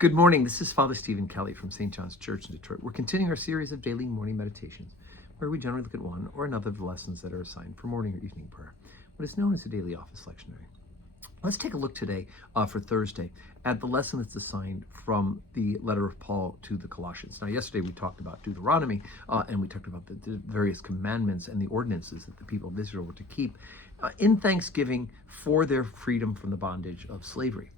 Good morning. This is Father Stephen Kelly from St. John's Church in Detroit. We're continuing our series of daily morning meditations, where we generally look at one or another of the lessons that are assigned for morning or evening prayer, what is known as the daily office lectionary. Let's take a look today for Thursday at the lesson that's assigned from the letter of Paul to the Colossians. Now, yesterday we talked about Deuteronomy and we talked about the various commandments and the ordinances that the people of Israel were to keep in thanksgiving for their freedom from the bondage of slavery.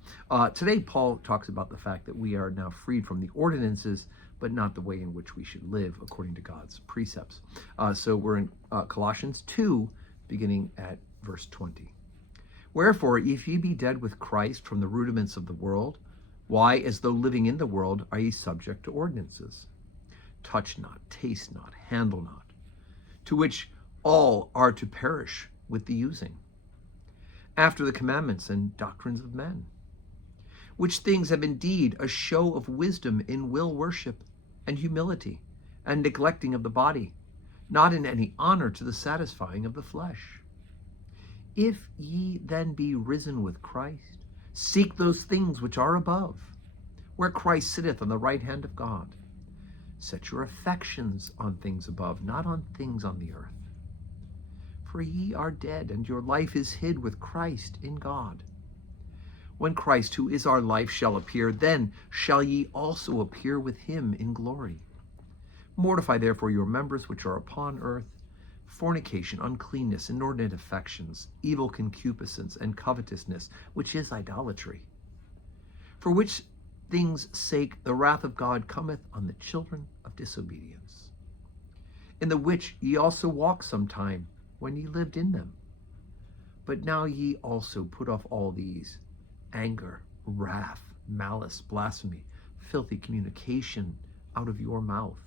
Today, Paul talks about the fact that we are now freed from the ordinances, but not the way in which we should live according to God's precepts. So we're in Colossians 2, beginning at verse 20. Wherefore, if ye be dead with Christ from the rudiments of the world, why, as though living in the world, are ye subject to ordinances? Touch not, taste not, handle not, to which all are to perish with the using, after the commandments and doctrines of men, which things have indeed a show of wisdom in will worship and humility, and neglecting of the body, not in any honor to the satisfying of the flesh. If ye then be risen with Christ, seek those things which are above, where Christ sitteth on the right hand of God. Set your affections on things above, not on things on the earth. For ye are dead, and your life is hid with Christ in God. When Christ, who is our life, shall appear, then shall ye also appear with him in glory. Mortify therefore your members which are upon earth, fornication, uncleanness, inordinate affections, evil concupiscence, and covetousness, which is idolatry. For which things' sake the wrath of God cometh on the children of disobedience, in the which ye also walked sometime when ye lived in them. But now ye also put off all these: anger, wrath, malice, blasphemy, filthy communication out of your mouth.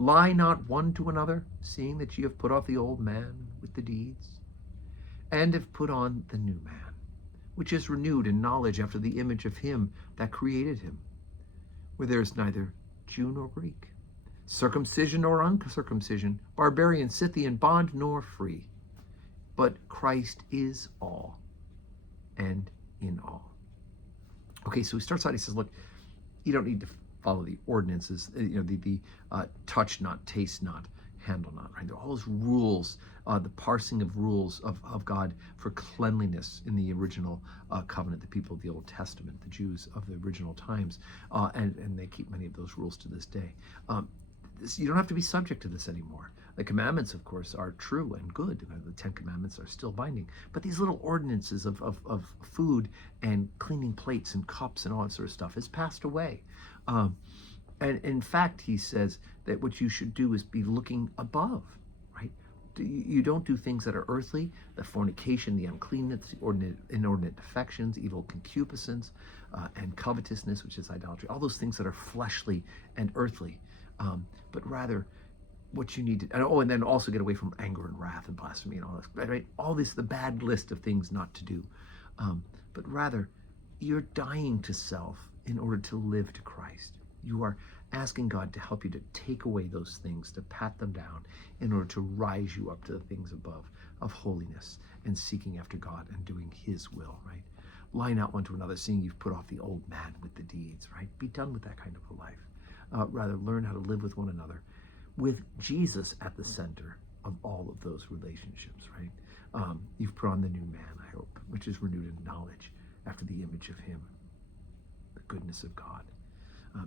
Lie not one to another, seeing that ye have put off the old man with the deeds, and have put on the new man, which is renewed in knowledge after the image of him that created him, where there is neither Jew nor Greek, circumcision nor uncircumcision, barbarian, Scythian, bond nor free, but Christ is all and in all. Okay, so he starts out, he says, look, you don't need to follow the ordinances, the touch not, taste not, handle not, right? There are all those rules, the parsing of rules of God for cleanliness in the original covenant, the people of the Old Testament, the Jews of the original times, and they keep many of those rules to this day. You don't have to be subject to this anymore. The commandments, of course, are true and good. The 10 Commandments are still binding. But these little ordinances of food and cleaning plates and cups and all that sort of stuff has passed away. And in fact, he says that what you should do is be looking above, right? You don't do things that are earthly, the fornication, the uncleanness, the inordinate affections, evil concupiscence, and covetousness, which is idolatry, all those things that are fleshly and earthly. But rather, what you need to, and then also get away from anger and wrath and blasphemy and all this, right? All this, the bad list of things not to do. But rather, you're dying to self in order to live to Christ. You are asking God to help you to take away those things, to pat them down in order to rise you up to the things above of holiness and seeking after God and doing his will, right? Lie not one to another, seeing you've put off the old man with the deeds, right? Be done with that kind of a life. Rather, learn how to live with one another, with Jesus at the center of all of those relationships, right? You've put on the new man, I hope, which is renewed in knowledge after the image of him, the goodness of God.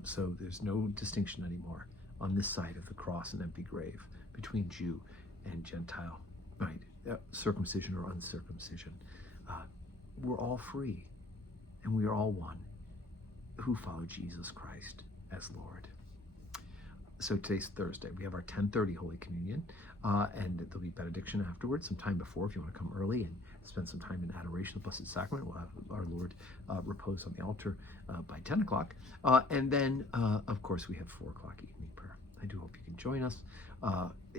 So there's no distinction anymore on this side of the cross and empty grave between Jew and Gentile, right? Circumcision or uncircumcision. We're all free, and we are all one who follow Jesus Christ as Lord. So today's Thursday. We have our 10:30 Holy Communion, and there'll be benediction afterwards, some time before if you want to come early and spend some time in adoration of the Blessed Sacrament. We'll have our Lord repose on the altar by 10 o'clock. And then, of course, we have 4 o'clock evening prayer. I do hope you can join us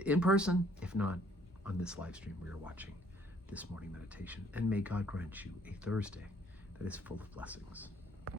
in person, if not on this live stream we are watching this morning meditation. And may God grant you a Thursday that is full of blessings.